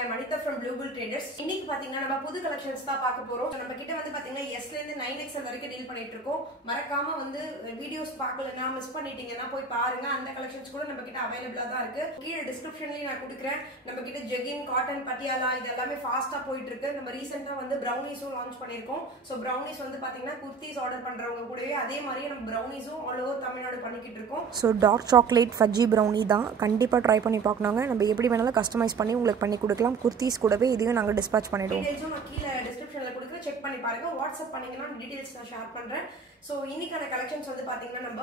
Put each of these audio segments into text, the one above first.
I am Anita from Blue Bull Traders. இன்னைக்கு பாத்தீங்கன்னா நம்ம புது கலெக்ஷன்ஸ் தான் பார்க்க போறோம். நம்ம கிட்ட வந்து பாத்தீங்கன்னா S ல இருந்து 9XL வரைக்கும் டீல் பண்ணிட்டு இருக்கோம். மறக்காம வந்து வீடியோஸ் பார்க்கலனா மிஸ் பண்ணிட்டீங்கன்னா போய் பாருங்க. அந்த கலெக்ஷன்ஸ் கூட நம்ம கிட்ட அவேலபிளா தான் இருக்கு. கீழ டிஸ்கிரிப்ஷன்லயே நான் கொடுக்கிறேன். நம்ம கிட்ட ஜெகின், காட்டன், பட்டியாலா இது எல்லாமே ஃபாஸ்டா போயிட்டு இருக்கு. நம்ம ரீசன்ட்டா வந்து பிரவுனிஸும் லான்ச் பண்ணிருக்கோம். சோ பிரவுனிஸ் வந்து பாத்தீங்கன்னா குர்தீஸ் ஆர்டர் பண்றவங்க கூடவே அதே மாதிரியே நம்ம பிரவுனிஸும் ஆல் ஓவர் தமிழ்நாடு பண்ணிக்கிட்டு இருக்கோம். ஸோ டார்க் சாக்லேட் ஃபஜ்ஜி ப்ரௌனி தான் கண்டிப்பாக ட்ரை பண்ணி பார்க்கணுங்க. நம்ம எப்படி வேணாலும் கஸ்டமைஸ் பண்ணி உங்களுக்கு பண்ணி கொடுக்கலாம். குர்தீஸ் கூடவே இதையும் நாங்கள் டிஸ்பேச் பண்ணிடுவோம். டீடைல்ஸும் நான் கீழே டிஸ்கிரிப்ஷனில் கொடுக்குறேன், செக் பண்ணி பாருங்க. வாட்ஸ்அப் பண்ணீங்கன்னா டீடைல்ஸ் நான் ஷேர் பண்ணுறேன். ஸோ இன்னைக்கான கலெக்ஷன்ஸ் வந்து பார்த்தீங்கன்னா நம்ம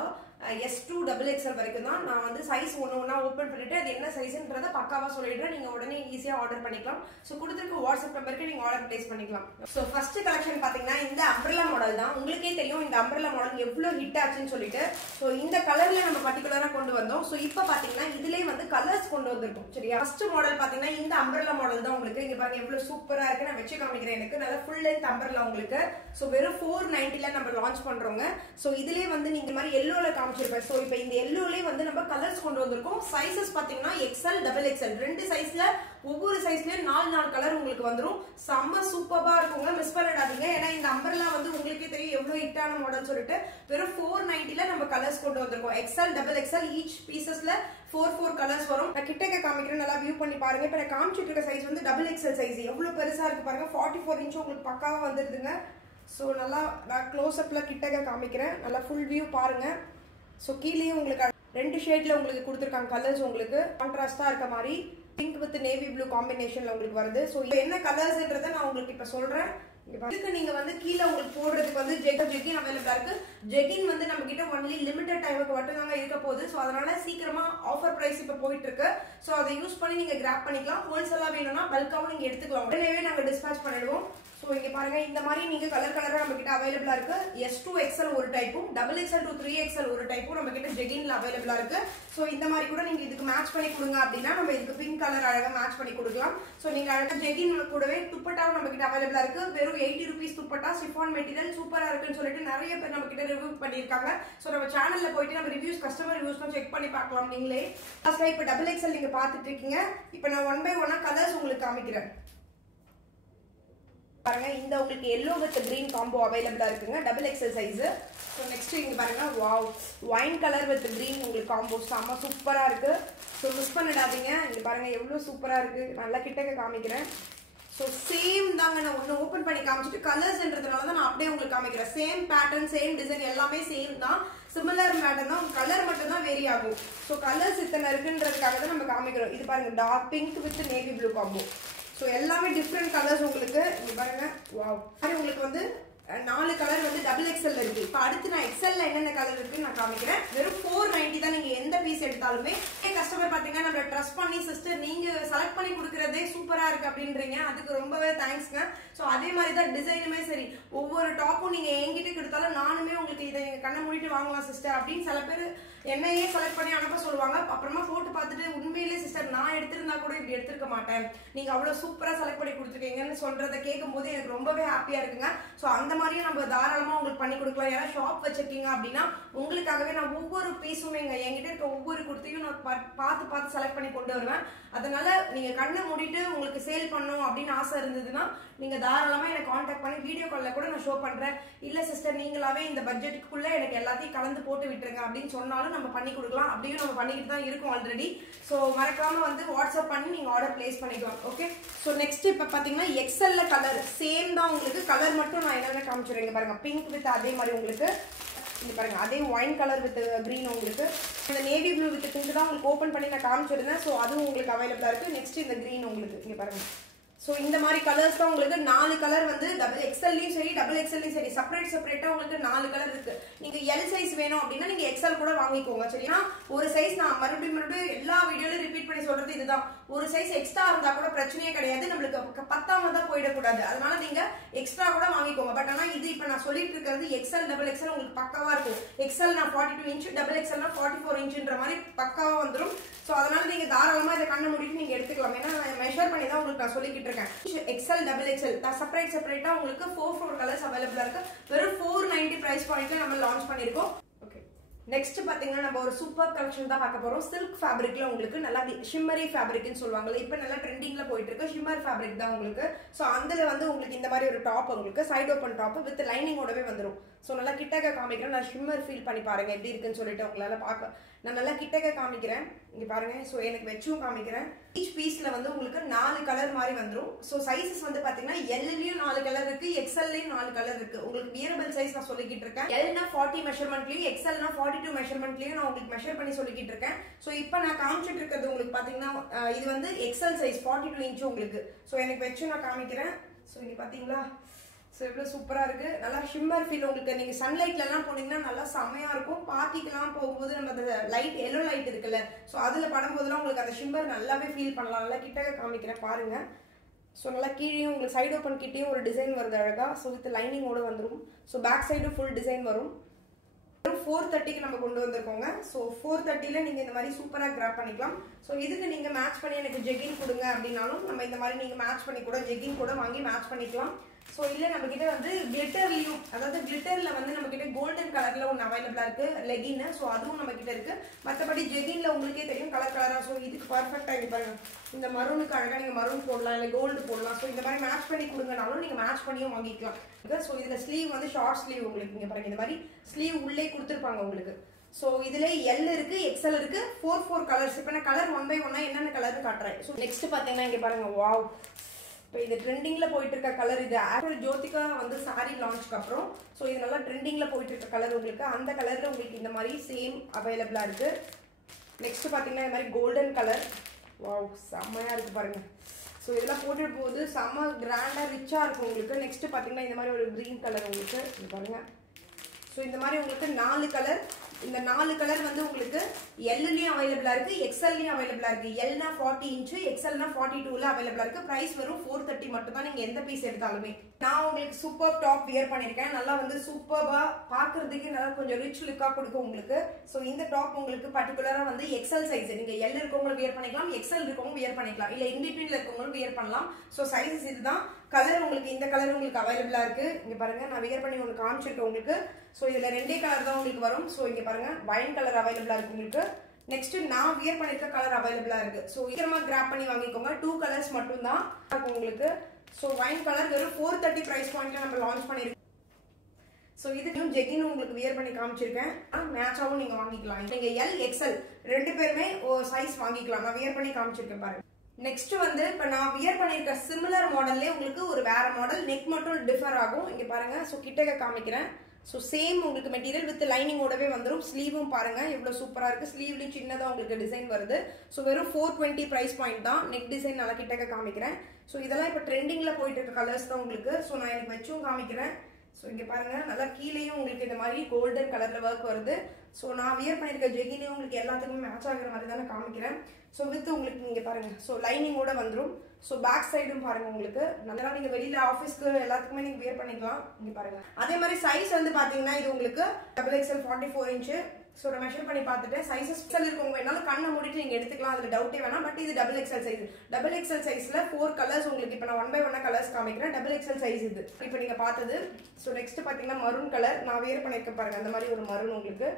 S2 XXL வரைக்கும் தான். நான் வந்து சைஸ் ஒன்று ஓப்பன் பண்ணிட்டு அது என்ன சைஸ்ன்றதை பக்காவாக சொல்லிடுறேன். நீங்கள் உடனே ஈஸியாக ஆர்டர் பண்ணிக்கலாம். ஸோ கொடுத்துருக்க வாட்ஸ்அப் நம்பருக்கு நீங்கள் ஆர்டர் பிளேஸ் பண்ணிக்கலாம். ஸோ ஃபர்ஸ்ட் கலெக்ஷன் பார்த்தீங்கன்னா இந்த அம்ப்ரெல்லா மாடல் தான். உங்களுக்கே தெரியும் இந்த அம்ப்ரெல்லா மாடல் எவ்வளோ ஹிட் ஆச்சுன்னு சொல்லிட்டு. ஸோ இந்த கலர்ல நம்ம பர்டிகுலராக கொண்டு வந்தோம். ஸோ இப்போ பார்த்தீங்கன்னா இதுலேயே வந்து கலர்ஸ் கொண்டு வந்திருக்கும். சரியா, ஃபர்ஸ்ட் மாடல் பார்த்தீங்கன்னா இந்த அம்ப்ரெல்லா மாடல் தான். உங்களுக்கு இங்க பாருங்க எவ்வளோ சூப்பராக இருக்கு. நான் வச்சு காமிக்கிறேன். எனக்கு நல்லா ஃபுல் லென்த் அம்ப்ரெல்லா உங்களுக்கு. ஸோ வெறும் 490ல நம்ம லான்ச் பண்றோம். சோ இதுலயே வந்து நீங்க மாதிரி yellowல காமிச்சிருப்பேன். சோ இப்போ இந்த yellowலயே வந்து நம்ம கலர்ஸ் கொண்டு வந்திருக்கோம். சைஸஸ் பாத்தீங்கன்னா XL, XXL ரெண்டு சைஸ்ல ஒவ்வொரு சைஸ்லயும் 4 கலர் உங்களுக்கு வந்துரும். செம்ம சூப்பரா இருக்குங்க, மிஸ் பண்ணிடாதீங்க. ஏன்னா இந்த அம்பர்லா வந்து உங்களுக்கே தெரியும் எவ்வளவு ஹிட்டான மாடல் சொல்லிட்டு வெறும் 490ல நம்ம கலர்ஸ் கொண்டு வந்திருக்கோம். XL, XXL ஈச் பீசஸ்ல 4 கலர்ஸ் வரும். நான் கிட்டக்க காமிக்கிறேன், நல்லா வியூ பண்ணி பாருங்க. இப்ப நான் காமிச்சிட்டு இருக்க சைஸ் வந்து XXL சைஸ். எவ்வளவு பெருசா இருக்கு பாருங்க. 44 இன்ச் உங்களுக்கு பக்காவா வந்துருதுங்க. ஸோ நல்லா நான் க்ளோஸ்அப்பில் கிட்டக்க காமிக்கிறேன். நல்லா ஃபுல் வியூ பாருங்க. ஸோ கீழேயும் உங்களுக்கு ரெண்டு ஷேட்ல உங்களுக்கு கொடுத்துருக்காங்க கலர்ஸ். உங்களுக்கு கான்ட்ராஸ்டா இருக்க மாதிரி பிங்க் வித் நேவி ப்ளூ காம்பினேஷன்ல உங்களுக்கு வருது. ஸோ என்ன கலர்ஸ்ன்றதை நான் உங்களுக்கு இப்போ சொல்றேன். இதுக்கு நீங்க வந்து கீழே உங்களுக்கு போடுறதுக்கு வந்து ஜெகின் அவைலபிளா இருக்கு. ஜெகின் வந்து நம்ம கிட்ட ஒன்லி லிமிடெட் டைமுக்கு மட்டும் தாங்க இருக்க போகுது. ஸோ அதனால சீக்கிரமா ஆஃபர் பிரைஸ் இப்போ போயிட்டு இருக்கு. ஸோ அதை யூஸ் பண்ணி நீங்க கிராப் பண்ணிக்கலாம். ஹோல்சேலா வேணும்னா பல்காவும் நீங்க எடுத்துக்கலாம். உடனே நாங்க டிஸ்பேச் பண்ணிடுவோம். ஸோ இங்க பாருங்க இந்த மாதிரி நீங்க கலர் கலரா நம்ம கிட்ட அவைலபிளா இருக்கு. S2 XL ஒரு டைப்பும், XXL to 3XL ஒரு டைப்பும் நம்ம கிட்ட ஜெகின்ல அவைலபிளா இருக்கு. ஸோ இந்த மாதிரி கூட நீங்க இதுக்கு மேட்ச் பண்ணி கொடுங்க அப்படின்னா நம்ம இதுக்கு பிங்க் கலர் அழகா மேட்ச் பண்ணி கொடுக்கலாம். ஸோ நீங்க அழகா ஜெகின் கூடவே துப்பட்டாவும் நம்ம கிட்ட அவைலபிளா இருக்கு. வெறும் 80 ரூபீஸ் துப்பட்டா, சிஃபான் மெட்டீரியல் சூப்பரா இருக்குன்னு சொல்லிட்டு நிறைய பேர் நம்ம கிட்ட ரிவ்யூ பண்ணிருக்காங்க. ஸோ நம்ம சேனல்ல போயிட்டு நம்ம ரிவ்யூஸ், கஸ்டமர் ரிவ்யூஸ் செக் பண்ணி பார்க்கலாம் நீங்களே. ஃபர்ஸ்ட் இப்போ XXL நீங்க பாத்துட்டு இருக்கீங்க. இப்போ நான் 1 by 1 கலர்ஸ் உங்களுக்கு காமிக்கிறேன் பாருங்க. இந்த உங்களுக்கு yellow with green combo அவைலபிளா இருக்குங்க, XXL சைஸ். ஸோ நெக்ஸ்ட் இங்க பாருங்க, wow wine colour with green உங்களுக்கு காம்போ செம்ம சூப்பரா இருக்கு. ஸோ மிஸ் பண்ணிடாதீங்க. இங்க பாருங்க எவ்வளவு சூப்பரா இருக்கு. நல்லா கிட்டக்க காமிக்கிறேன். ஸோ சேம் தாங்க, நான் ஒன்று ஓப்பன் பண்ணி காமிச்சிட்டு கலர்ஸ்ன்றதுனால தான் நான் அப்படியே உங்களுக்கு காமிக்கிறேன். சேம் பேட்டர்ன், சேம் டிசைன் எல்லாமே சேம் தான், சிமிலர் பேட்டர்ன் தான். கலர் மட்டும் தான் வேரி ஆகும். ஸோ கலர்ஸ் இத்தனை இருக்குன்றதுக்காக தான் நம்ம காமிக்கிறோம். இது பாருங்க dark pink with navy blue combo. So எல்லாமே டிஃப்ரெண்ட் கலர்ஸ் உங்களுக்கு. இங்க பாருங்க, வாவ் உங்களுக்கு வந்து 4 கலர் வந்து XXL இருக்கு. இப்போ அடுத்து நான் XL என்னென்ன கலர் இருக்குன்னு நான் காமிக்கிறேன். வெறும் 490 தான். நீங்க எந்த பீஸ் எடுத்தாலுமே கஸ்டமர் பாத்தீங்கன்னா நம்ம ட்ரஸ்ட் பண்ணி சிஸ்டர் நீங்க செலக்ட் பண்ணி கொடுக்கறதே சூப்பரா இருக்கு அப்படின்றீங்க. அதுக்கு ரொம்பவே தேங்க்ஸ்ங்க. ஸோ அதே மாதிரி தான் டிசைனுமே சரி, ஒவ்வொரு டாப்பும் நீங்க என்கிட்ட கொடுத்தாலும் நானுமே உங்களுக்கு இதை கண்ணை மூடிட்டு வாங்கலாம் சிஸ்டர் அப்படின்னு சில பேர் என்னையே செலக்ட் பண்ணி அனுப்ப சொல்லுவாங்க. அப்புறமா போட்டு பார்த்துட்டு உண்மையிலே சிஸ்டர் நான் எடுத்திருந்தா கூட இப்படி எடுத்திருக்க மாட்டேன், நீங்க அவ்வளவு சூப்பரா செலக்ட் பண்ணி கொடுத்துருக்கீங்கன்னு சொல்றதை கேட்கும் போது எனக்கு ரொம்பவே ஹாப்பியா இருக்குங்க. ஸோ அந்த மாதிரியும் நம்ம தாராளமா உங்களுக்கு பண்ணி கொடுக்கலாம். யாராவது ஷாப் வச்சிருக்கீங்க அப்படின்னா உங்களுக்காகவே நான் ஒவ்வொரு பீஸுமே என்கிட்ட இருக்க ஒவ்வொரு குர்த்தியும் நான் பார்த்து செலக்ட் பண்ணி கொண்டு வருவேன். அதனால நீங்க கண்ணை மூடிட்டு உங்களுக்கு சேல் பண்ணணும் அப்படின்னு ஆசை இருந்ததுன்னா நீங்க தாராளமா எனக்கு கான்டாக்ட் பண்ணி வீடியோ கால்ல கூட நான் ஷோ பண்றேன். இல்ல சிஸ்டர் நீங்களாவே இந்த பட்ஜெட்டுக்குள்ள எனக்கு எல்லாத்தையும் கலந்து போட்டு விட்டுருங்க அப்படின்னு சொன்னாலும் நம்ம பண்ணி கொடுக்கலாம். அப்படியும் நம்ம பண்ணிக்கிட்டு தான் இருக்கோம் ஆல்ரெடி. ஸோ மறக்காம வந்து வாட்ஸ்அப் பண்ணி நீங்க ஆர்டர் பிளேஸ் பண்ணிக்கலாம். ஓகே, ஸோ நெக்ஸ்ட் இப்ப பாத்தீங்கன்னா XL கலர் சேம் தான் உங்களுக்கு. கலர் மட்டும் நான் என்னென்ன காமிச்சிருங்க பாருங்க. பிங்க் வித் அதே மாதிரி உங்களுக்கு இங்க பாருங்க, அதே ஒயின் கலர் வித் கிரீன் உங்களுக்கு. இந்த நேவி ப்ளூ வித் பிங்க் தான் உங்களுக்கு ஓப்பன் பண்ணி நான் காமிச்சிருந்தேன். ஸோ அதுவும் உங்களுக்கு அவைலபிளா இருக்கு. நெக்ஸ்ட் இந்த கிரீன் உங்களுக்கு இங்க பாருங்க. ஸோ இந்த மாதிரி கலர்ஸ் தான் உங்களுக்கு. 4 கலர் வந்து XXLலையும் சரி XXLலையும் சரி செப்பரேட்டா உங்களுக்கு 4 கலர் இருக்கு. நீங்க L சைஸ் வேணும் அப்படின்னா நீங்க XL கூட வாங்கிக்கோங்க. சரியா, ஒரு சைஸ் நான் மறுபடியும் எல்லா வீடியோலயும் ரிப்பீட் பண்ணி சொல்றது இதுதான். ஒரு சைஸ் எக்ஸ்ட்ரா இருந்தா கூட பிரச்சனையே கிடையாது, நம்மளுக்கு பத்தாம தான் போயிடக்கூடாது. அதனால நீங்க எக்ஸ்ட்ரா கூட வாங்கிக்கோங்க. பட் ஆனா இது இப்ப நான் சொல்லிட்டு இருக்கிறது XL, XXL உங்களுக்கு பக்காவா இருக்கும். XL நான் 42 இன்ச், XXL நான் 44 இன்ச்ன்ற மாதிரி பக்காவா வந்துடும். ஸோ அதனால நீங்க தாராளமா இதை கண்ணை மூடிட்டு நீங்க எடுத்துக்கலாம். ஏன்னா நான் மெஷர் பண்ணி தான் உங்களுக்கு நான் சொல்லிக்கிட்டு இருக்கேன். XL, XXL செப்பரேட்டா உங்களுக்கு 4 கலர்ஸ் அவைலபிளா இருக்கு. வெறும் 490 பிரைஸ் பாயிண்ட்ல நம்ம லான்ச் பண்ணிருக்கோம். ஓகே, நெக்ஸ்ட் பாத்தீங்கன்னா நம்ம ஒரு சூப்பர் கலெக்ஷன் தான் பார்க்க போறோம். சில்க் ஃபேப்ரிக்ல உங்களுக்கு நல்லா ஷிம்மரி ஃபேப்ரிக்னு சொல்லுவாங்கல்ல, இப்போ நல்லா ட்ரெண்டிங்ல போயிட்டு இருக்கு ஷிம்மர் ஃபேப்ரிக் தான் உங்களுக்கு. ஸோ அதுல வந்து உங்களுக்கு இந்த மாதிரி ஒரு டாப் உங்களுக்கு சைடு ஓப்பன் டாப் வித் லைனிங்கோடவே வந்துடும். ஸோ நல்லா கிட்டக்க காமிக்கிறேன், நான் ஷிம்மர் ஃபீல் பண்ணி பாருங்க எப்படி இருக்குன்னு சொல்லிட்டு உங்களால பார்க்க. நான் நல்லா கிட்டக்க காமிக்கிறேன், இங்க பாருங்க. ஸோ எனக்கு வச்சும் காமிக்கிறேன். ஈச் பீஸ்ல வந்து உங்களுக்கு 4 கலர் மாதிரி வந்துடும். ஸோ சைஸஸ் வந்து பாத்தீங்கன்னா எல்லையும் 4 கலர் இருக்கு, எக்ஸ்எல்லையும் 4 கலர் இருக்கு. உங்களுக்கு வியரபிள் சைஸ் நான் சொல்லிக்கிட்டு இருக்கேன். எல்னா 40 மெஷர்மெண்ட்லயும், எக்ஸ்எல்னா 42 மெஷர்மெண்ட்லயும் நான் உங்களுக்கு மெஷர் பண்ணி சொல்லிக்கிட்டு இருக்கேன். ஸோ இப்போ நான் காமிச்சிட்டு இருக்கிறது உங்களுக்கு பாத்தீங்கன்னா இது வந்து எக்ஸ்எல் சைஸ் 42 இன்ச் உங்களுக்கு. ஸோ எனக்கு வச்சு நான் காமிக்கிறேன். ஸோ இங்க பாத்தீங்களா, ஸோ எவ்வளவு சூப்பரா இருக்கு. நல்லா ஷிம்மர் ஃபீல் உங்களுக்கு. நீங்க சன்லைட்ல எல்லாம் போனீங்கன்னா நல்லா செமையா இருக்கும். பார்ட்டிக்கெல்லாம் போகும்போது நம்ம அந்த லைட் எல்லோ லைட் இருக்குல்ல, ஸோ அதுல படும்போதெல்லாம் உங்களுக்கு அந்த ஷிம்மர் நல்லாவே ஃபீல் பண்ணலாம். நல்லா கிட்டக்க காமிக்கிறேன் பாருங்க. ஸோ நல்லா கீழேயும் உங்களுக்கு சைடு ஓப்பன் கிட்டேயும் ஒரு டிசைன் வருது அழகா. ஸோ வித் லைனிங்கோட வந்துடும். ஸோ பேக் சைடும் ஃபுல் டிசைன் வரும். 430க்கு நம்ம கொண்டு வந்திருக்கோங்க. ஸோ 430ல நீங்க இந்த மாதிரி சூப்பரா கிராப் பண்ணிக்கலாம். ஸோ இதுக்கு நீங்க மேட்ச் பண்ணி எனக்கு ஜெகின் கொடுங்க அப்படின்னாலும் நம்ம இந்த மாதிரி நீங்க மேட்ச் பண்ணி கூட ஜெகின் கூட வாங்கி மேட்ச் பண்ணிக்கலாம். ஸோ இல்லை நம்ம கிட்ட வந்து கிளிட்டர்லையும், அதாவது கிளிட்டர்ல வந்து நம்ம கிட்ட கோல்டன் கலர்ல ஒன்று அவைலபிளா இருக்கு லெகின். ஸோ அதுவும் நம்ம கிட்ட இருக்கு. மற்றபடி ஜெகின்ல உங்களுக்கே தெரியும் கலர் கலரா. ஸோ இதுக்கு பர்ஃபெக்டா இருக்கு பாருங்க. இந்த மரூனுக்கு அழகா நீங்க மரூன் போடலாம், இல்லை கோல்டு போடலாம். ஸோ இந்த மாதிரி மேட்ச் பண்ணி கொடுங்கனாலும் நீங்க மேட்ச் பண்ணியும் வாங்கிக்கலாம். ஸோ இதுல ஸ்லீவ் வந்து ஷார்ட் ஸ்லீவ் உங்களுக்கு இங்க பாருங்க. இந்த மாதிரி ஸ்லீவ் உள்ளே கொடுத்துருப்பாங்க உங்களுக்கு. ஸோ இதுல எல் இருக்கு, எக்ஸ்எல் இருக்கு, 4 கலர்ஸ். இப்போ நான் கலர் 1 by 1 என்னென்ன கலர் காட்டுறேன். ஸோ நெக்ஸ்ட் பாத்தீங்கன்னா இங்க பாருங்க, வாவ். இப்போ இது ட்ரெண்டிங்ல போயிட்டு இருக்க கலர். இது ஆக்சுவல் ஜோதிகா வந்து சாரி லான்ச்க்கு அப்புறம் ஸோ இது நல்லா ட்ரெண்டிங்ல போயிட்டு இருக்க கலர் உங்களுக்கு. அந்த கலர்ல உங்களுக்கு இந்த மாதிரி சேம் அவைலபிளா இருக்கு. நெக்ஸ்ட் பாத்தீங்கன்னா இந்த மாதிரி கோல்டன் கலர். வாவ், செம்மையா இருக்கு பாருங்க. ஸோ இதெல்லாம் போட்டுட்டு போகுது செம்ம கிராண்டா ரிச்சா இருக்கும் உங்களுக்கு. நெக்ஸ்ட் பாத்தீங்கன்னா இந்த மாதிரி ஒரு கிரீன் கலர் உங்களுக்கு இது பாருங்க. ஸோ இந்த மாதிரி உங்களுக்கு 4 கலர். இந்த 4 கலர் வந்து உங்களுக்கு எல்லையும் அவைலபிளா இருக்கு, எக்ஸ்எல்லையும் அவைலபிளா இருக்கு. எல்னா 40 இன்ச், எக்ஸ்எல்னா 42ல அவைலபிளா இருக்கு. பிரைஸ் வரும் 430 மட்டும் தான் நீங்க எந்த பீஸ் எடுத்தாலுமே. நான் உங்களுக்கு சூப்பர் டாப் வியர் பண்ணிருக்கேன். நல்லா வந்து சூப்பர்பா பாக்குறதுக்கு நல்லா கொஞ்சம் ரிச் லுக்கா கொடுக்கும் உங்களுக்கு. ஸோ இந்த டாப் உங்களுக்கு பர்டிகுலரா வந்து எக்ஸ்எல் சைஸ். நீங்க எல் இருக்கவங்களும் வியர் பண்ணிக்கலாம், எக்ஸ்எல் இருக்கவங்க வியர் பண்ணிக்கலாம், இல்ல இன்பிட்வீன்ல இருக்கவங்களும் வியர் பண்ணலாம். ஸோ சைஸஸ் இதுதான். கலர் உங்களுக்கு இந்த கலர் உங்களுக்கு அவைலபிளா இருக்கு. இங்க பாருங்க, நான் வியர் பண்ணி உங்களுக்கு காமிச்சிருக்கேன் உங்களுக்கு. ஸோ இதுல 2 கலர் தான் உங்களுக்கு வரும். ஸோ இங்க பாருங்க, வைன் கலர் அவைலபிளா இருக்கு உங்களுக்கு. நெக்ஸ்ட் நான் வியர் பண்ணிருக்க கலர் அவைலபிளா இருக்கு. ஸோ சீக்கிரமா கிராப் பண்ணி வாங்கிக்கோங்க. 2 கலர்ஸ் மட்டும் தான் உங்களுக்கு. ஸோ வைன் கலர் வெறும் 430 பிரைஸ் பாயிண்ட்ல நம்ம லான்ச் பண்ணிருக்கோம். ஸோ இதுக்கும் ஜெகின் உங்களுக்கு வியர் பண்ணி காமிச்சிருக்கேன். மேட்சாவும் நீங்க வாங்கிக்கலாம். நீங்க எல் எக்ஸ்எல் 2 பேருமே சைஸ் வாங்கிக்கலாம். நான் வியர் பண்ணி காமிச்சிருக்கேன் பாருங்க. நெக்ஸ்ட் வந்து இப்ப நான் வியர் பண்ணிருக்க சிமிலர் மாடல்லே உங்களுக்கு ஒரு வேற மாடல். நெக் மட்டும் டிஃபர் ஆகும். இங்க பாருங்க. ஸோ கிட்டக்க காமிக்கிறேன். ஸோ சேம் உங்களுக்கு மெட்டீரியல் வித் லைனிங்கோடவே வந்துடும். ஸ்லீவும் பாருங்க எவ்வளவு சூப்பரா இருக்கு. ஸ்லீவ்லயும் சின்னதா உங்களுக்கு டிசைன் வருது. ஸோ வெறும் 420 பிரைஸ் பாயிண்ட் தான். நெக் டிசைன் நல்லா கிட்டக்க காமிக்கிறேன். ஸோ இதெல்லாம் இப்போ ட்ரெண்டிங்ல போயிட்டு இருக்க கலர்ஸ் தான் உங்களுக்கு. ஸோ நான் எனக்கு வச்சும் காமிக்கிறேன். ஸோ இங்க பாருங்க, நல்லா கீழேயும் உங்களுக்கு இந்த மாதிரி கோல்டன் கலர்ல ஒர்க் வருது. ஸோ நான் வியர் பண்ணிருக்க ஜெகினையும் உங்களுக்கு எல்லாத்துக்குமே மேட்ச் ஆகிற மாதிரி தான் நான் காமிக்கிறேன். ஸோ வித் உங்களுக்கு இங்க பாருங்க, ஸோ லைனிங்கோட வந்துடும். ஸோ பேக் சைடும் பாருங்க உங்களுக்கு. நல்லா நீங்க வெளியில ஆஃபீஸ்க்கு எல்லாத்துக்குமே நீங்க வியர் பண்ணிக்கலாம். இங்க பாருங்க. அதே மாதிரி சைஸ் வந்து பாத்தீங்கன்னா இது உங்களுக்கு XXL 44 இன்ச். ஸோ நான் மெஷர் பண்ணி பார்த்துட்டு சைஸஸ் இருக்கவங்க என்னாலும் கண்ணை மூடிட்டு நீங்க எடுத்துக்கலாம், அதுல டவுட்டே வேணாம். பட் இது XXL சைஸ். XXL சைஸ்ல 4 கலர்ஸ் உங்களுக்கு. இப்போ நான் 1 by 1 கலர்ஸ் காமிக்கிறேன். XXL சைஸ் இது இப்போ நீங்க பார்த்தது. ஸோ நெக்ஸ்ட் பாத்தீங்கன்னா மரூன் கலர் நான் வியர் பண்ணிருக்கேன் பாருங்க. அந்த மாதிரி ஒரு மரூன் உங்களுக்கு.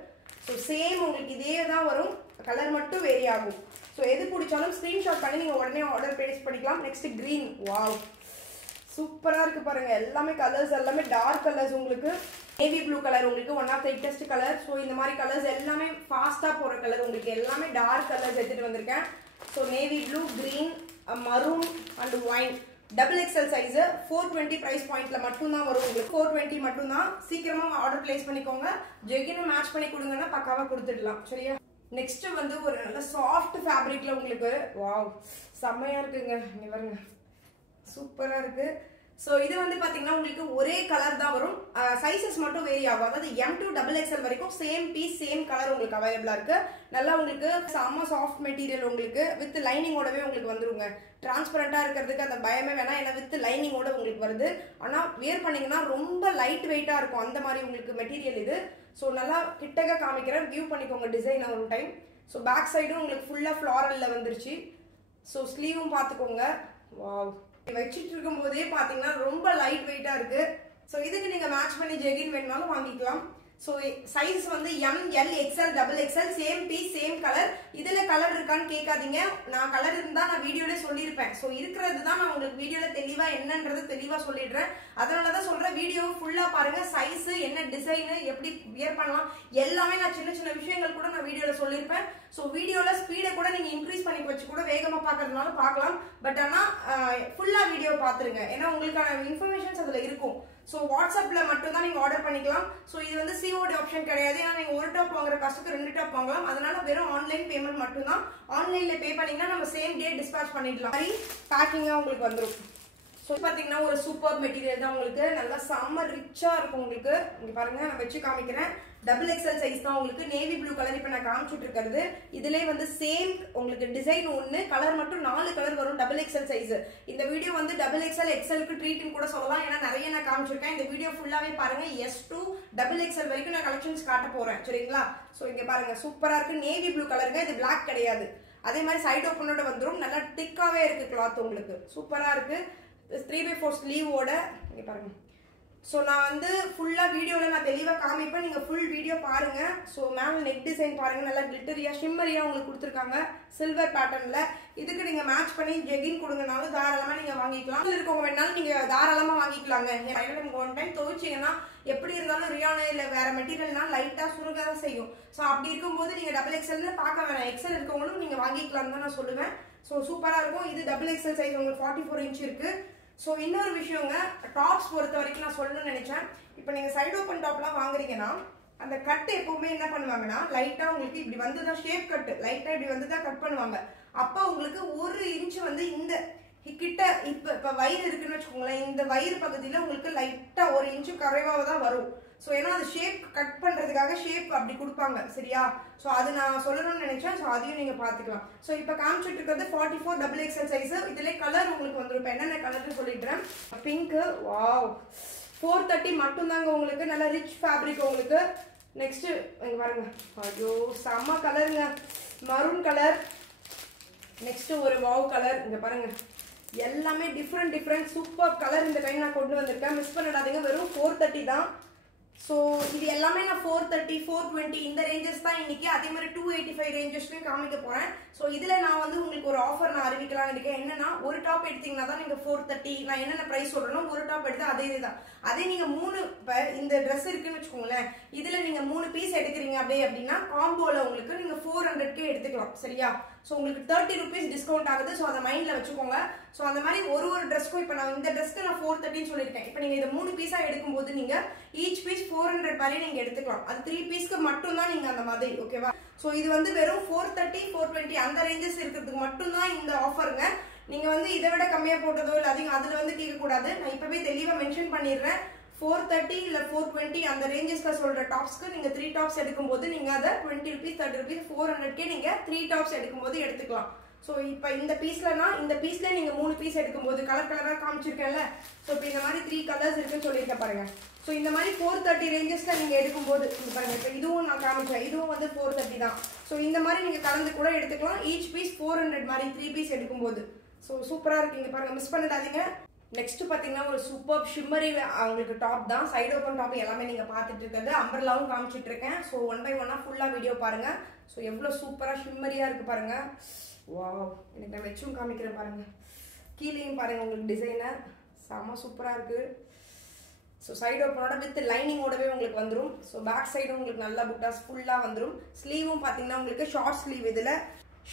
ஸோ சேம் உங்களுக்கு இதே தான் வரும், கலர் மட்டும் வேரி ஆகும். ஸோ எது பிடிச்சாலும் ஸ்கிரீன்ஷாட் பண்ணி நீங்க உடனே ஆர்டர் பிளேஸ் பண்ணிக்கலாம். Next green. வாவ், சூப்பரா இருக்கு பாருங்க. எல்லாமே கலர்ஸ் எல்லாமே டார்க் கலர்ஸ் உங்களுக்கு. நேவி ப்ளூ கலர் உங்களுக்கு one of the hottest colour. So இந்த மாதிரி கலர்ஸ் எல்லாமே ஃபாஸ்டா போற கலர் உங்களுக்கு. எல்லாமே டார்க் கலர்ஸ் எடுத்துட்டு வந்திருக்கேன். So navy blue, green, maroon and wine. XXL size 420 price பாயிண்ட்ல மட்டும் தான் வரும் உங்களுக்கு. 420 மட்டும் தான். சீக்கிரமா ஆர்டர் பிளேஸ் பண்ணிக்கோங்க. ஜெகினும் மேட்ச் பண்ணி கொடுங்கன்னா பக்காவா கொடுத்துடலாம். சரியா? நெக்ஸ்ட் வந்து ஒரு நல்ல சாஃப்ட் ஃபேப்ரிக்ல உங்களுக்கு. வாவ், செம்மையா இருக்குங்க. இங்க பாருங்க, சூப்பரா இருக்கு. ஸோ இது வந்து பாத்தீங்கன்னா உங்களுக்கு ஒரே கலர் தான் வரும். சைசஸ் மட்டும் வேரி ஆகும். அதாவது M to XXL வரைக்கும் சேம் பீஸ் சேம் கலர் உங்களுக்கு அவைலபிளா இருக்கு. நல்லா உங்களுக்கு செம்ம சாஃப்ட் மெட்டீரியல் உங்களுக்கு. வித் லைனிங்கோடவே உங்களுக்கு வந்துருங்க. டிரான்ஸ்பரண்டா இருக்கிறதுக்கு அந்த பயமே வேணாம். ஏன்னா வித் லைனிங்கோட உங்களுக்கு வருது. ஆனா வியர் பண்ணீங்கன்னா ரொம்ப லைட் வெயிட்டா இருக்கும். அந்த மாதிரி உங்களுக்கு மெட்டீரியல் இது. ஸோ நல்லா கிட்டக்க காமிக்கிறேன், வியூ பண்ணிக்கோங்க டிசைன் ஒரு டைம். ஸோ பேக் சைடும் உங்களுக்கு ஃபுல்லா ஃபிளாரல்ல வந்துருச்சு. ஸோ ஸ்லீவும் பார்த்துக்கோங்க. வாவ், வச்சிட்டு இருக்கும் போதே பாத்தீங்கன்னா ரொம்ப லைட் வெயிட்டா இருக்கு. ஸோ இதுக்கு நீங்க மேட்ச் பண்ணி ஜெகின் வேணுனாலும் வாங்கிக்கலாம். ஸோ சைஸ் வந்து M, L, XL, double XL, same piece same colour. இதுல கலர் இருக்கான்னு கேட்காதீங்க, நான் கலர் இருந்தா நான் வீடியோல சொல்லியிருப்பேன். ஸோ இருக்கிறது தான் நான் உங்களுக்கு வீடியோல தெளிவா என்னன்றது தெளிவா சொல்லிடுறேன். அதனாலதான் சொல்றேன், வீடியோ ஃபுல்லா பாருங்க. சைஸ் என்ன, டிசைன் எப்படி வியர் பண்ணலாம் எல்லாமே நான் சின்ன சின்ன விஷயங்கள் கூட நான் வீடியோல சொல்லியிருப்பேன். ஸோ வீடியோல ஸ்பீடை கூட நீங்க இன்க்ரீஸ் பண்ணி வச்சு கூட வேகமா பாக்குறதுனால பார்க்கலாம். பட் ஆனா ஃபுல்லா வீடியோ பாத்துருங்க, ஏன்னா உங்களுக்கான இன்ஃபர்மேஷன்ஸ் அதுல இருக்கும். ஸோ வாட்ஸ்அப்ல மட்டும் தான் நீங்க ஆர்டர் பண்ணிக்கலாம். ஸோ இது வந்து சிஓடி ஆப்ஷன் கிடையாது, ஏன்னா நீங்க ஒரு டாப் வாங்குற காசுக்கு 2 டாப் வாங்கலாம். அதனால வெறும் ஆன்லைன் பேமெண்ட் மட்டும் தான். ஆன்லைன்ல பே பண்ணீங்கன்னா நம்ம சேம் டே டிஸ்பேச் பண்ணிடலாம். மாதிரி பேக்கிங்கா உங்களுக்கு வந்துடும். ஸோ பாத்தீங்கன்னா ஒரு சூப்பர் மெட்டீரியல் தான், உங்களுக்கு நல்லா செம்ம ரிச்சா இருக்கும். உங்களுக்கு இங்க பாருங்க, நான் வச்சு காமிக்கிறேன். டபுள் எக்ஸ்எல் சைஸ் தான் உங்களுக்கு. நேவி ப்ளூ கலர் இப்ப நான் காமிச்சிட்டு இருக்கிறது. இதுல வந்து சேம் உங்களுக்கு டிசைன் ஒண்ணு, கலர் மட்டும் 4 கலர் வரும். Double XL size. இந்த வீடியோ வந்து டபுள் எக்ஸ்எல் எக்ஸ்எல்க்கு ட்ரீட்னு கூட சொல்லலாம், ஏன்னா நிறைய நான் காமிச்சிருக்கேன். இந்த வீடியோ ஃபுல்லாவே பாருங்க. எஸ் டு டபுள் எக்ஸ்எல் வரைக்கும் நான் கலெக்ஷன்ஸ் காட்ட போறேன், சரிங்களா? ஸோ இங்க பாருங்க, சூப்பரா இருக்கு. நேவி ப்ளூ கலருங்க, இது பிளாக் கிடையாது. அதே மாதிரி சைடு ஓப்பனோட வந்துடும். நல்லா திக்காவே இருக்கு கிளாத், உங்களுக்கு சூப்பரா இருக்கு. 3/4 ஸ்லீவோட இங்க பாருங்க. ஸோ நான் வந்து ஃபுல்லா வீடியோல நான் தெளிவா காமிப்பேன், நீங்க ஃபுல் வீடியோ பாருங்க. ஸோ மேல நெக் டிசைன் பாருங்க, நல்லா கிளிட்டரியா ஷிம்மரியா உங்களுக்கு கொடுத்துருக்காங்க சில்வர் பேட்டர்ன்ல. இதுக்கு நீங்க மேட்ச் பண்ணி ஜெகின் கொடுங்கனாலும் தாராளமா நீங்க வாங்கிக்கலாம். இருக்கவங்க வேணாலும் நீங்க தாராளமா வாங்கிக்கலாங்க. ஒன் டைம் துவைச்சிங்கன்னா எப்படி இருந்தாலும் ரியானோ இல்ல வேற மெட்டீரியல்னா லைட்டா சுருங்கதான் செய்யும். ஸோ அப்படி இருக்கும்போது நீங்க டபுள் எக்ஸ்எல்னு பார்க்க வேணாம், எக்ஸ்எல் இருக்கவங்களும் நீங்க வாங்கிக்கலாம் தான் நான் சொல்லுவேன். ஸோ சூப்பரா இருக்கும். இது டபுள் எக்ஸ்எல் சைஸ் உங்களுக்கு 44 இன்ச் இருக்கு. ஸோ இன்னொரு விஷயங்க, டாப்ஸ் பொறுத்த வரைக்கும் நான் சொல்லணும்னு நினைச்சேன். இப்போ நீங்க சைடு ஓப்பன் டாப்லாம் வாங்குறீங்கன்னா அந்த கட் எப்பவுமே என்ன பண்ணுவாங்கன்னா லைட்டா உங்களுக்கு இப்படி வந்துதான் ஷேப் கட், லைட்டா இப்படி வந்துதான் கட் பண்ணுவாங்க. அப்ப உங்களுக்கு 1 இன்ச் வந்து இந்த கிட்ட இப்ப வயிறு இருக்குன்னு வச்சுக்கோங்களேன், இந்த வயிறு பகுதியில உங்களுக்கு லைட்டா 1 இன்ச் குறைவாக தான் வரும். ஸோ ஏன்னா அது ஷேப் கட் பண்றதுக்காக ஷேப் அப்படி கொடுப்பாங்க, சரியா? ஸோ அது நான் சொல்லணும்னு நினைச்சேன். ஸோ அதையும் நீங்க பாத்துக்கலாம். ஸோ இப்போ காமிச்சிட்டு இருக்கிறது 44 டபுள் எக்ஸ்எல் சைஸ். இதுல கலர் உங்களுக்கு வந்துடும். இப்போ என்னென்ன கலர்னு சொல்லிடுறேன். பிங்க், வாவ், 430 மட்டும் தாங்க உங்களுக்கு. நல்ல ரிச் ஃபேப்ரிக் உங்களுக்கு. நெக்ஸ்ட் இங்க பாருங்க, ஐயோ செம்ம கலருங்க, மரூன் கலர். நெக்ஸ்ட் ஒரு வாவ் கலர், இங்க பாருங்க எல்லாமே டிஃப்ரெண்ட் சூப்பர் கலர் இந்த டைம் நான் கொண்டு வந்திருக்கேன். மிஸ் பண்ணிடாதீங்க, வெறும் 430 தான். ஸோ இது எல்லாமே நான் 430, 420 இந்த ரேஞ்சஸ் தான் இன்னைக்கு. அதே மாதிரி 285 ரேஞ்சஸ்லையும் காமிக்க போறேன். ஸோ இதுல நான் வந்து உங்களுக்கு ஒரு ஆஃபர் நான் அறிவிக்கலாம்னு இருக்கேன். என்னன்னா, ஒரு டாப் எடுத்தீங்கன்னா தான் நீங்க 430. நான் என்னென்ன பிரைஸ் சொல்றேனோ ஒரு டாப் எடுத்து அதே இதுதான். அதே நீங்க 3 இந்த ட்ரெஸ் இருக்குன்னு வச்சுக்கோங்களேன், இதுல நீங்க 3 பீஸ் எடுக்கிறீங்க அப்படின்னா காம்போல உங்களுக்கு நீங்க 400K எடுத்துக்கலாம், சரியா? ஸோ உங்களுக்கு 30 ரூபீஸ் டிஸ்கவுண்ட் ஆகுது. ஸோ அதை மைண்ட்ல வச்சுக்கோங்க. ஸோ அந்த மாதிரி ஒரு ட்ரெஸ்க்கும் இப்போ நான் இந்த ட்ரெஸ்க்கு நான் 430 சொல்லியிருக்கேன். இப்போ நீங்க இதை 3 பீஸா எடுக்கும்போது நீங்க ஈச் பீஸ் 400 மாதிரி நீங்க எடுத்துக்கலாம். அது 3 பீஸ்க்கு மட்டும் தான் நீங்க அந்த மாதிரி, ஓகேவா? ஸோ இது வந்து வெறும் 430, 420 அந்த ரேஞ்சஸ் இருக்கிறதுக்கு மட்டும் தான் இந்த ஆஃபருங்க. நீங்க வந்து இதை விட கம்மியா போட்டதோ இல்லை அதிகம் அதுல வந்து கேட்க கூடாது. நான் இப்பவே தெளிவா மென்ஷன் பண்ணிடுறேன். 430 இல்ல 420 அந்த ரேஞ்சஸ்ல சொல்ற டாப்ஸ்க்கு நீங்க 3 டாப்ஸ் எடுக்கும்போது நீங்க அதை 20 ரூபீஸ் 30 ரூபீஸ் 400K நீங்க 3 டாப்ஸ் எடுக்கும்போது எடுத்துக்கலாம். ஸோ இப்போ இந்த பீஸ்லனா இந்த பீஸ்ல நீங்க 3 பீஸ் எடுக்கும்போது கலர் கலரா காமிச்சிருக்கேன்ல. ஸோ இப்போ இந்த மாதிரி 3 கலர்ஸ் இருக்குன்னு சொல்லியிருக்கேன் பாருங்க. ஸோ இந்த மாதிரி 430 ரேஞ்சஸ்ல நீங்க எடுக்கும்போது இது பாருங்க, இப்போ இதுவும் நான் காமிச்சேன், இதுவும் வந்து 430 தான். ஸோ இந்த மாதிரி நீங்க கலந்து கூட எடுத்துக்கலாம். ஈச் பீஸ் 400 மாதிரி 3 பீஸ் எடுக்கும்போது. ஸோ சூப்பரா இருக்கு, இங்க பாருங்க, மிஸ் பண்ணிடாதீங்க. நெக்ஸ்ட் பாத்தீங்கன்னா ஒரு சூப்பர் ஷிம்மரி உங்களுக்கு டாப் தான். சைடு ஓப்பன் டாப் எல்லாமே நீங்க பாத்துட்டு இருக்கிறது. அம்பர்லாவும் காமிச்சிட்டு இருக்கேன். ஸோ 1 by 1 ஃபுல்லா வீடியோ பாருங்க. ஸோ எவ்வளவு சூப்பரா ஷிம்மரியா இருக்கு பாருங்க. வாவ், எனக்கு நான் வெச்சும் காமிக்கிறேன் பாருங்க. கீழேயும் பாருங்க உங்களுக்கு டிசைனர் செம சூப்பரா இருக்கு. ஸோ சைடு ஓப்பனோட வித் லைனிங்கோடவே உங்களுக்கு வந்துடும். ஸோ பேக் சைடும் உங்களுக்கு நல்லா புட்டாஸ் ஃபுல்லா வந்துடும். ஸ்லீவும் பாத்தீங்கன்னா உங்களுக்கு ஷார்ட் ஸ்லீவ், இதுல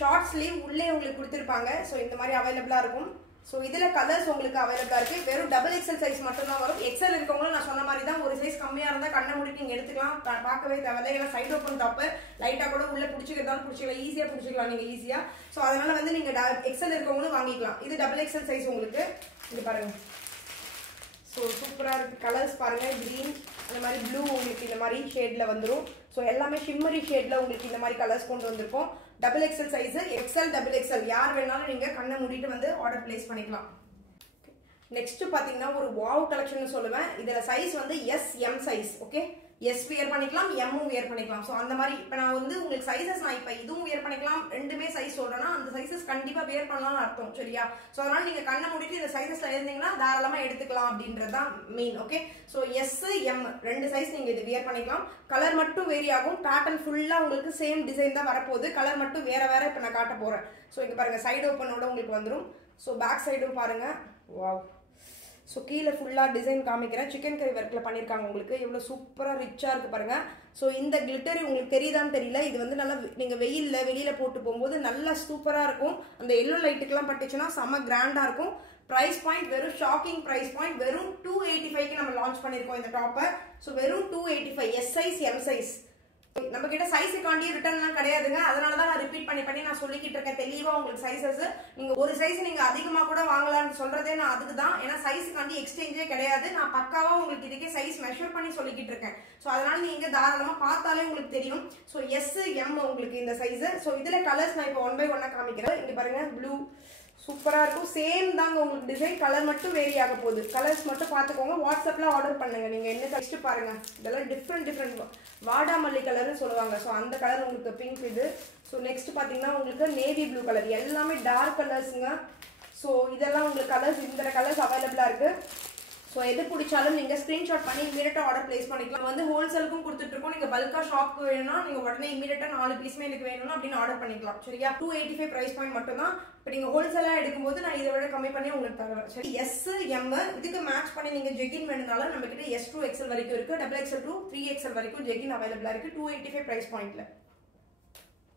ஷார்ட் ஸ்லீவ் உள்ளே உங்களுக்கு கொடுத்துருப்பாங்க. ஸோ இந்த மாதிரி அவைலபிளா இருக்கும். ஸோ இதுல கலர்ஸ் உங்களுக்கு அவைலபிளா இருக்கு. வெறும் டபுள் எக்ஸ்எல் சைஸ் மட்டும் தான் வரும். எக்ஸ்எல் இருக்கவங்களும் நான் சொன்ன மாதிரி தான், ஒரு சைஸ் கம்மியா இருந்தா கண்ணை மூடிட்டு நீங்க எடுத்துக்கலாம், பார்க்கவே தேவையில்லை. ஏன்னா சைடு ஓப்பன் டாப் லைட்டா கூட உள்ள பிடிச்சிக்கிறதாலும் பிடிச்சிக்கலாம், ஈஸியா பிடிச்சிக்கலாம் நீங்க ஈஸியா. ஸோ அதனால வந்து நீங்க எக்ஸ்எல் இருக்கவங்களும் வாங்கிக்கலாம். இது டபுள் எக்ஸ்எல் சைஸ் உங்களுக்கு. இது பாருங்க, ஸோ சூப்பரா இருக்கு. கலர்ஸ் பாருங்க, கிரீன், இந்த மாதிரி ப்ளூ உங்களுக்கு இந்த மாதிரி ஷேட்ல வந்துடும். ஸோ எல்லாமே ஷிம்மரி ஷேட்ல உங்களுக்கு இந்த மாதிரி கலர்ஸ் கொண்டு வந்திருக்கோம். Double XL size, XL double XL யார் வேணாலும் நீங்க கண்ணை மூடிட்டு வந்து ஆர்டர் பிளேஸ் பண்ணிக்கலாம். நெக்ஸ்ட் பாத்தீங்கன்னா ஒரு வாவ் கலெக்ஷன் சொல்லுவேன். இதுல சைஸ் வந்து S M size, okay? S wear பண்ணிக்கலாம், எம்மும் வியர் பண்ணிக்கலாம். ஸோ அந்த மாதிரி இப்போ நான் வந்து உங்களுக்கு சைஸஸ் நான் இப்போ இதுவும் வியர் பண்ணிக்கலாம், ரெண்டுமே சைஸ் சொல்றேன்னா அந்த சைஸஸ் கண்டிப்பா வியர் பண்ணலாம்னு அர்த்தம். சரியா? ஸோ அதனால நீங்க கண்ணை மூடிட்டு இந்த சைஸஸ்ல இருந்தீங்கன்னா தாராளமா எடுத்துக்கலாம் அப்படின்றதுதான் main. Okay, so S M ரெண்டு சைஸ் நீங்க இது வியர் பண்ணிக்கலாம். கலர் மட்டும் வேரி ஆகும், பேட்டர்ன் ஃபுல்லா உங்களுக்கு சேம் டிசைன் தான் வரப்போகுது, கலர் மட்டும் வேற வேற இப்போ நான் காட்ட போறேன். ஸோ இங்க பாருங்க சைடு ஓப்பனோட உங்களுக்கு வந்துடும். ஸோ பேக் சைடும் பாருங்க. வாவ். ஸோ கீழே ஃபுல்லாக டிசைன் காமிக்கிறேன். சிக்கன் கறி ஒர்க்கில் பண்ணியிருக்காங்க. உங்களுக்கு எவ்வளோ சூப்பராக ரிச்சாக இருக்குது பாருங்கள். ஸோ இந்த கிளிட்டர் உங்களுக்கு தெரியுதான்னு தெரியல, இது வந்து நல்லா நீங்கள் வெளியில் போட்டு போகும்போது நல்லா சூப்பராக இருக்கும். அந்த எல்லோ லைட்டுக்கெல்லாம் பட்டுச்சுன்னா செம்ம கிராண்டாக இருக்கும். ப்ரைஸ் பாயிண்ட் வெறும் ஷாக்கிங் ப்ரைஸ் பாயிண்ட், வெறும் 285க்கு நம்ம லான்ச் பண்ணியிருக்கோம் இந்த டாப்பை. ஸோ வெறும் 285, எஸ் சைஸ் எம் சைஸ். நம்ம கிட்ட சைஸுக்காண்டி ரிட்டர்ன்லாம் கிடையாதுங்க. அதனாலதான் நான் ரிப்பீட் பண்ணி நான் சொல்லிக்கிட்டு இருக்கேன் தெளிவா உங்களுக்கு சைஸஸ். நீங்க ஒரு சைஸ் நீங்க அதிகமா கூட வாங்கலாம்னு சொல்றதே நான் அதுக்கு தான். ஏன்னா சைஸுக்காண்டி எக்ஸ்சேஞ்சே கிடையாது. நான் பக்காவா உங்களுக்கு இதுக்கே சைஸ் மெஷர் பண்ணி சொல்லிக்கிட்டு இருக்கேன். ஸோ அதனால நீங்க தாராளமா பார்த்தாலே உங்களுக்கு தெரியும். ஸோ எஸ் எம் உங்களுக்கு இந்த சைஸ். ஸோ இதுல கலர்ஸ் நான் இப்போ 1 by 1 காமிக்கிறேன். இங்க பாருங்க ப்ளூ சூப்பரா இருக்கும். சேம் தாங்க உங்களுக்கு டிசைன், கலர் மட்டும் வேரி ஆக போகுது. கலர்ஸ் மட்டும் பார்த்துக்கோங்க. வாட்ஸ்அப்ல ஆர்டர் பண்ணுங்க. நீங்க என்ன டெக்ஸ்ட் பாருங்க, இதெல்லாம் டிஃப்ரெண்ட் வாடாமல்லி கலர்னு சொல்லுவாங்க. ஸோ அந்த கலர் உங்களுக்கு பிங்க் இது. ஸோ நெக்ஸ்ட் பார்த்தீங்கன்னா உங்களுக்கு நேவி ப்ளூ கலர், எல்லாமே டார்க் கலர்ஸுங்க. ஸோ இதெல்லாம் உங்களுக்கு கலர்ஸ், இந்த கலர்ஸ் அவைலபிளா இருக்கு. ஸோ எது பிடிச்சாலும் நீங்கள் ஸ்க்ரீன்ஷாட் பண்ணி இமீடியட்டாக ஆர்டர் பிளேஸ் பண்ணிக்கலாம். வந்து ஹோல்சேலுக்கும் கொடுத்துட்ருக்கோம். நீங்கள் பல்காக ஷாப்க்கு வேணும்னா நீங்கள் உடனே இமீடியட்டாக 4 பீஸுமே எனக்கு வேணும்னா அப்படின்னு ஆர்டர் பண்ணிக்கலாம். சரியா? 285 ப்ரைஸ் பாயிண்ட் மட்டும் தான். இப்போ நீங்கள் ஹோல்சேலாக எடுக்கும்போது நான் இதை விட கம்மி பண்ணி உங்களுக்கு தருவேன். சரி, எஸ் எம் இதுக்கு மேட்ச் பண்ணி நீங்கள் ஜெகின் வேணுனாலும் நம்ம கிட்ட S2 XL வரைக்கும் இருக்குது, XXL to 3XL வரைக்கும் ஜெகின் அவைலபிளாக இருக்குது 285 ப்ரைஸ் பாயிண்ட்டில்.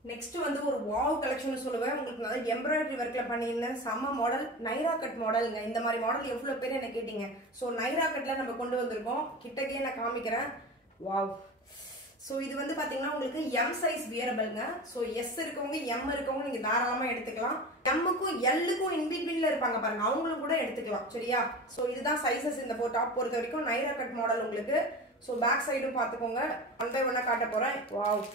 நெக்ஸ்ட் வந்து ஒரு வாவ் கலெக்ஷன் சொல்லுவேன். உங்களுக்கு நல்ல எம்ப்ராய்டரி ஒர்க்ல பண்ணியிருந்தேன் செம்ம மாடல், நைரா கட் மாடலுங்க. இந்த மாதிரி மாடல் எவ்வளோ பேர் என்ன கேட்டீங்க. ஸோ நைரா கட்ல நம்ம கொண்டு வந்திருக்கோம். கிட்டக்கே நான் காமிக்கிறேன். வாவ். ஸோ இது வந்து பார்த்தீங்கன்னா உங்களுக்கு எம் சைஸ் வியரபிள்ங்க. ஸோ எஸ் இருக்கவங்க எம் இருக்கவங்க நீங்கள் தாராளமாக எடுத்துக்கலாம். எம்முக்கும் எல்லுக்கும் இன்பிட்வீன்ல இருப்பாங்க பாருங்க, அவங்களும் கூட எடுத்துக்கலாம். சரியா? ஸோ இதுதான் சைசஸ் இந்த டாப் பொறுத்த வரைக்கும். நைரா கட் மாடல் உங்களுக்கு. ஸோ பேக் சைடும் பார்த்துக்கோங்க. 1 by 1 காட்ட போகிறேன். வாவ்,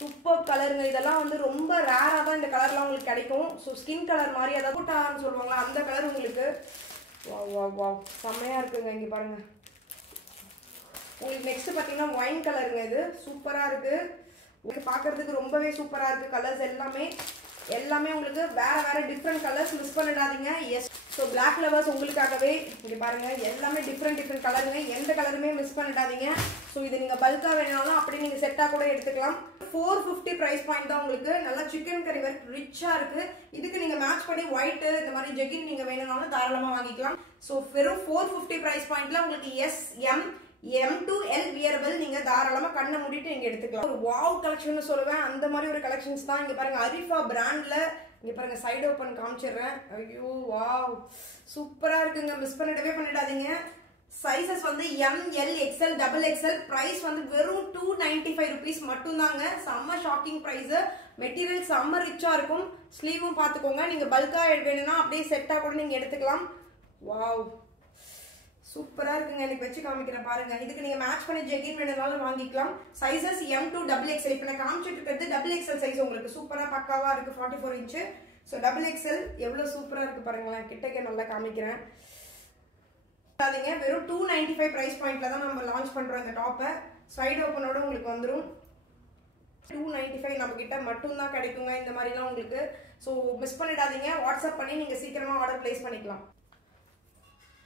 சூப்பர் கலருங்க. இதெல்லாம் வந்து ரொம்ப ரேராக தான் இந்த கலர்லாம் உங்களுக்கு கிடைக்கும். ஸோ ஸ்கின் கலர் மாதிரி, அதாவது கூட்டான்னு சொல்லுவாங்களா அந்த கலர் உங்களுக்கு. வா வா வா செம்மையாக இருக்குங்க. இங்கே பாருங்கள். உங்களுக்கு நெக்ஸ்ட் பார்த்தீங்கன்னா ஒயின் கலருங்க. இது சூப்பராக இருக்குது. உங்களுக்கு பார்க்கறதுக்கு ரொம்பவே சூப்பராக இருக்குது. கலர்ஸ் எல்லாமே உங்களுக்கு வேறு டிஃப்ரெண்ட் கலர்ஸ். மிஸ் பண்ணிடாதீங்க. எஸ். ஸோ பிளாக் லவர்ஸ் உங்களுக்காகவே இங்கே பாருங்கள், எல்லாமே டிஃப்ரெண்ட் கலருங்க. எந்த கலருமே மிஸ் பண்ணிடாதீங்க. ஸோ இது நீங்கள் பல்காக வேணாலும் அப்படி நீங்கள் செட்டாக கூட எடுத்துக்கலாம். 450 ப்ரைஸ் பாயிண்ட் தான் உங்களுக்கு. நல்லா சிக்கன் கறி ஒர்க் ரிச்சாக இருக்குது. இதுக்கு நீங்கள் மேட்ச் பண்ணி ஒயிட் இந்த மாதிரி ஜெகின் நீங்கள் வேணும்னாலும் தாராளமாக வாங்கிக்கலாம். ஸோ வெறும் 450 ப்ரைஸ் பாயிண்ட்ல உங்களுக்கு S M M to L wearable நீங்க தாராளமா கண்ணை மூடிட்டு நீங்க எடுத்துக்கலாம். ஒரு வாவ் கலெக்ஷன் சொல்லுவேன். அந்த மாதிரி ஒரு கலெக்ஷன்ஸ் தான். இங்க பாருங்க அரிஃபா பிராண்ட்ல, இங்க பாருங்க சைடு ஓபன் காமிச்சிடுறேன். ஐயோ வாவ் சூப்பரா இருக்குங்க. மிஸ் பண்ணிடாதீங்க. சைசஸ் வந்து M, L, XL, XXL. Price வந்து வெறும் 295 rupees மட்டும் தாங்க. செம்ம ஷாக்கிங் பிரைஸ். மெட்டீரியல் செம்ம ரிச்சா இருக்கும். ஸ்லீவும் பாத்துக்கோங்க. நீங்க பல்கா வேணும்னா அப்படியே செட்டா கூட நீங்க எடுத்துக்கலாம். வாவ் சூப்பரா இருக்குங்க. எனக்கு வச்சு காமிக்கிறேன் பாருங்க. இதுக்கு நீங்க மேட்ச் பண்ணி ஜெகின் வேணும்னாலும் வாங்கிக்கலாம். Sizes M to XXL. இப்போ நான் காமிச்சிட்டு இருக்கிறது XXL சைஸ் உங்களுக்கு சூப்பரா பக்காவா இருக்கு. 44 inch. ஸோ XXL எவ்வளவு சூப்பரா இருக்கு பாருங்களேன். கிட்டக்க நல்லா காமிக்கிறேன். வெறும் 295 பிரைஸ் பாயிண்ட்ல தான் நம்ம லான்ச் பண்றோம் இந்த டாப்பை. சைடு ஓப்பனோட உங்களுக்கு வந்துடும். 295 நம்ம கிட்ட மட்டும் தான் கிடைக்குங்க இந்த மாதிரிலாம் உங்களுக்கு. ஸோ மிஸ் பண்ணிடாதீங்க. வாட்ஸ்அப் பண்ணி நீங்க சீக்கிரமா ஆர்டர் பிளேஸ் பண்ணிக்கலாம்.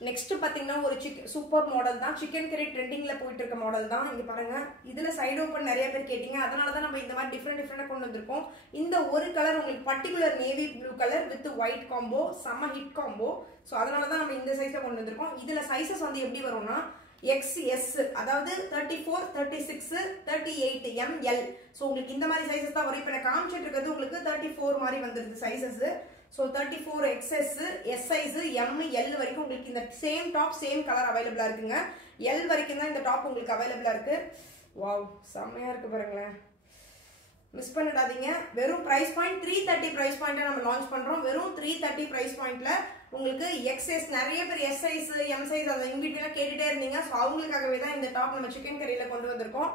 நெக்ஸ்ட் பாத்தீங்கன்னா ஒரு சூப்பர் மாடல் தான். சிக்கன் கறி ட்ரெண்டிங்ல போயிட்டு இருக்க மாடல் தான். இங்க பாருங்க, இதுல சைடு ஓப்பன் நிறைய பேர் கேட்டீங்க. அதனாலதான் நம்ம இந்த மாதிரி டிஃப்ரெண்டா கொண்டு வந்திருக்கோம். இந்த ஒரு கலர் உங்களுக்கு particular navy blue colour with white combo, செம்ம ஹிட் காம்போ. ஸோ அதனாலதான் நம்ம இந்த சைஸ்ல கொண்டு வந்திருக்கோம். இதுல சைசஸ் வந்து எப்படி வரும்னா XS, அதாவது 34, 36, 38, ML. ஸோ உங்களுக்கு இந்த மாதிரி சைசஸ் தான் வரும். இப்போ நான் காமிச்சிட்டு இருக்கிறது உங்களுக்கு 34 மாதிரி வந்துருது sizes. So 34 XS, S size, M, L வரைக்கும் உங்களுக்கு இந்த சேம் டாப் சேம் கலர் அவைலபிளா இருக்குங்க. L வரைக்கும் தான் இந்த டாப் உங்களுக்கு அவைலபிளா இருக்கு. வாவ் செம்மையா இருக்கு பாருங்களேன். மிஸ் பண்ணிடாதீங்க. வெறும் பிரைஸ் பாயிண்ட் 330 பிரைஸ் பாயிண்ட நம்ம லான்ச் பண்றோம். வெறும் 330 பிரைஸ் பாயிண்ட்ல உங்களுக்கு XS, நிறைய பேர் S சைஸ், M சைஸ் அந்த இன்பிட்வீன்ல கேட்டுட்டே இருந்தீங்க. ஸோ அவங்களுக்காகவே தான் இந்த டாப் நம்ம சிக்கன் கறியில கொண்டு வந்திருக்கோம்.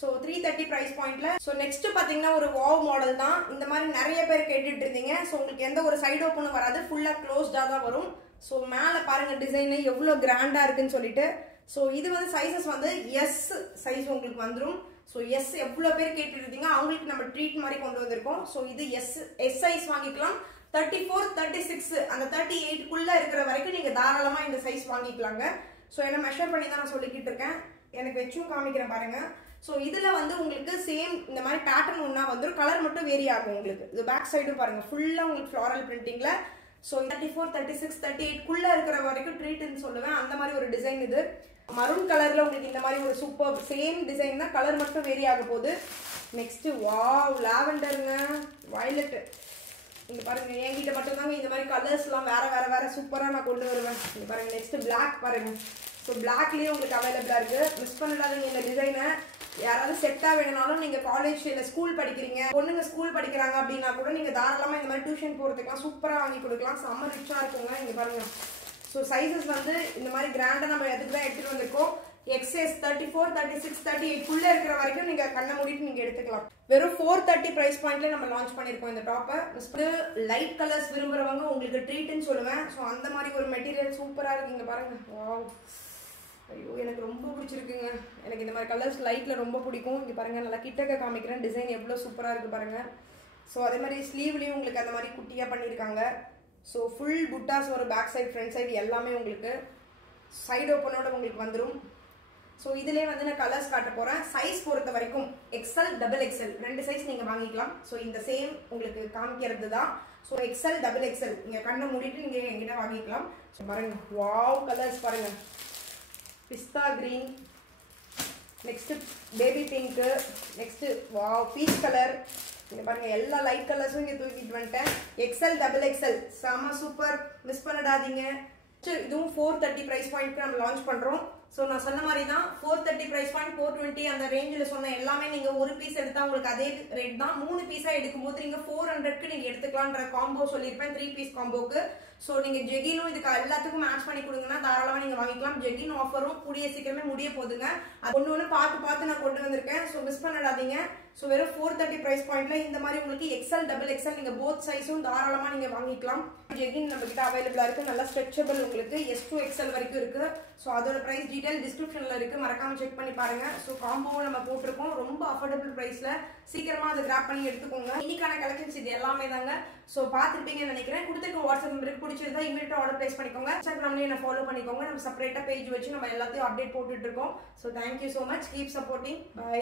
ஸோ 330 பிரைஸ் பாயிண்ட்ல. ஸோ நெக்ஸ்ட் பாத்தீங்கன்னா ஒரு வாவ் மாடல் தான். இந்த மாதிரி நிறைய பேர் கேட்டுட்டு இருந்தீங்க. ஸோ உங்களுக்கு எந்த ஒரு சைடு ஓப்பனும் வராது, ஃபுல்லா க்ளோஸ்டா தான் வரும். ஸோ மேல பாருங்க டிசைன் எவ்வளவு கிராண்டா இருக்குன்னு சொல்லிட்டு. ஸோ இது வந்து சைஸஸ் வந்து எஸ் சைஸ் உங்களுக்கு வந்துடும். ஸோ எஸ் எவ்வளோ பேர் கேட்டுருந்தீங்க அவங்களுக்கு நம்ம ட்ரீட் மாதிரி கொண்டு வந்திருக்கோம். ஸோ இது எஸ் சைஸ் வாங்கிக்கலாம். 34, 36 அந்த 38க்குள்ள இருக்கிற வரைக்கும் நீங்க தாராளமா இந்த சைஸ் வாங்கிக்கலாங்க. ஸோ என்ன மெஷர் பண்ணி தான் நான் சொல்லிக்கிட்டு இருக்கேன். எனக்கு வச்சும் காமிக்கிறேன் பாருங்க. ஸோ இதுல வந்து உங்களுக்கு சேம் இந்த மாதிரி பேட்டர்ன் ஒன்னா வந்துடும், கலர் மட்டும் வேரி ஆகும் உங்களுக்கு. இது பேக் சைடும் பாருங்க ஃபுல்லா உங்களுக்கு ஃப்ளாரல் பிரிண்டிங்ல. ஸோ 34, 36, 38க்குள்ள இருக்கிற வரைக்கும் ட்ரீட்னு சொல்லுவேன். அந்த மாதிரி ஒரு டிசைன் இது. மரூன் கலர்ல உங்களுக்கு இந்த மாதிரி ஒரு சூப்பர் சேம் டிசைன் தான், கலர் மட்டும் வேரி ஆக போகுது. நெக்ஸ்ட் வாவ் லாவெண்டருங்க, வயலட். இங்க பாருங்க என்கிட்ட மட்டும் தாங்க இந்த மாதிரி கலர்ஸ் எல்லாம் வேற சூப்பரா நான் கொண்டு வருவேன். இங்க பாருங்க நெக்ஸ்ட் பிளாக் பாருங்க. ஸோ பிளாக்லயே உங்களுக்கு அவைலபிளா இருக்கு. மிஸ் பண்ணிடாதீங்க இந்த டிசைனை. யாராவது செட்டா வேணும்னாலும் நீங்க காலேஜ் இல்ல ஸ்கூல் படிக்கிறீங்க, பொண்ணுங்க ஸ்கூல் படிக்கிறாங்க அப்படின்னா கூட நீங்க தாராளமா இந்த மாதிரி டியூஷன் போறதுக்குலாம் சூப்பரா வாங்கி கொடுக்கலாம். செம்ம ரிச்சா இருக்குங்க. இங்க பாருங்க. ஸோ சைஸஸ் வந்து இந்த மாதிரி கிராண்டா நம்ம எதுக்கு தான் எடுத்துட்டு வந்திருக்கோம். XS 34, 36, 38 இருக்கிற வரைக்கும் நீங்க கண்ணை மூடிட்டு நீங்க எடுத்துக்கலாம். வெறும் 430 பிரைஸ் பாயிண்ட்ல நம்ம லான்ச் பண்ணிருக்கோம் இந்த டாப்பை. லைட் கலர்ஸ் விரும்புறவங்க உங்களுக்கு ட்ரீட்னு சொல்லுவேன். ஸோ அந்த மாதிரி ஒரு மெட்டீரியல் சூப்பரா இருக்குங்க பாருங்க. வாவ், ஐயோ எனக்கு ரொம்ப பிடிச்சிருக்குங்க. எனக்கு இந்த மாதிரி கலர்ஸ் லைட்ல ரொம்ப பிடிக்கும். இங்க பாருங்க நல்லா கிட்டக்க காமிக்கிறேன். டிசைன் எவ்வளவு சூப்பரா இருக்கு பாருங்க. ஸோ அதே மாதிரி ஸ்லீவ்லயும் உங்களுக்கு அந்த மாதிரி குட்டியா பண்ணியிருக்காங்க. ஸோ ஃபுல் புட்டாஸ் ஒரு பேக் சைடு ஃப்ரண்ட் சைடு எல்லாமே உங்களுக்கு சைடு ஓப்பனோட உங்களுக்கு வந்துடும். ஸோ இதுலேயே வந்து நான் கலர்ஸ் காட்ட போகிறேன். சைஸ் பொறுத்த வரைக்கும் XL, XXL 2 சைஸ் நீங்கள் வாங்கிக்கலாம். ஸோ இந்த சேம் உங்களுக்கு காமிக்கிறது தான். ஸோ XL, XXL நீங்கள் கண்ணை மூடிட்டு நீங்கள் எங்கிட்ட வாங்கிக்கலாம். ஸோ பாருங்க வாவ் கலர்ஸ் பாருங்க. Pista green, next baby pink, next wow peach colour. இங்க பாருங்க எல்லா லைட் கலர்ஸும் இங்கே தூக்கிட்டு வந்துட்டேன். XL, XXL செம சூப்பர், மிஸ் பண்ணிடாதீங்க. இதுவும் 430 பிரைஸ் பாயிண்ட்க்கு நம்ம லான்ச் பண்றோம். ஸோ நான் சொன்ன மாதிரி தான் 430 பிரைஸ் பாயிண்ட், 420 அந்த ரேஞ்சில் சொன்ன எல்லாமே நீங்க ஒரு பீஸ் எடுத்தா உங்களுக்கு அதே ரேட் தான். 3 பீஸா எடுக்கும்போது நீங்க 400க்கு நீங்க எடுத்துக்கலாம்ன்ற காம்போ சொல்லியிருப்பேன் 3 பீஸ் காம்போக்கு. ஸோ நீங்க ஜெகினும் இதுக்கு எல்லாத்துக்கும் மேட்ச் பண்ணி கொடுங்கன்னா தாராளமா நீங்க வாங்கிக்கலாம். ஜெகின் ஆஃபரும் கூடிய சீக்கிரமே முடிய போகுதுங்க. ஒன்று பார்த்து நான் கொண்டு வந்திருக்கேன். ஸோ மிஸ் பண்ணிடாதீங்க. ஸோ வெறும் 430 பிரைஸ் பாயிண்ட்ல இந்த மாதிரி உங்களுக்கு XL, XXL நீங்க போத் சைஸும் தாராளமா நீங்க வாங்கிக்கலாம். ஜெகின் நம்ம கிட்ட அவைலபிளா இருக்கு. நல்லா ஸ்ட்ரெச்சபிள் உங்களுக்கு S to XL வரைக்கும் இருக்கு. ஸோ அதோட பிரைஸ் டீடைல் டிஸ்கிரிப்ஷன்ல இருக்கு, மறக்காம செக் பண்ணி பாருங்க. ஸோ காம்போவும் நம்ம போட்டிருக்கோம் ரொம்ப அஃபோர்டபுள் பிரைஸ்ல. சீக்கிரமா அதை கிராப் பண்ணி எடுத்துக்கோங்க. இன்னைக்கான கலெக்ஷன்ஸ் இது எல்லாமே தாங்க. ஸோ பார்த்துருப்பீங்கன்னு நினைக்கிறேன். கொடுத்துருக்க வாட்ஸ்அப் நம்பருக்கு பிடிச்சிருந்தா இமீடியட்டா ஆர்டர் பிளேஸ் பண்ணிக்கோங்க. இன்ஸ்டாகிராம்லயே என்ன ஃபாலோ பண்ணிக்கோங்க. நம்ம செப்பரேட்டா பேஜ் வச்சு நம்ம எல்லாத்தையும் அப்டேட் போட்டுட்டு இருக்கோம். So thank you so much. Keep supporting. By.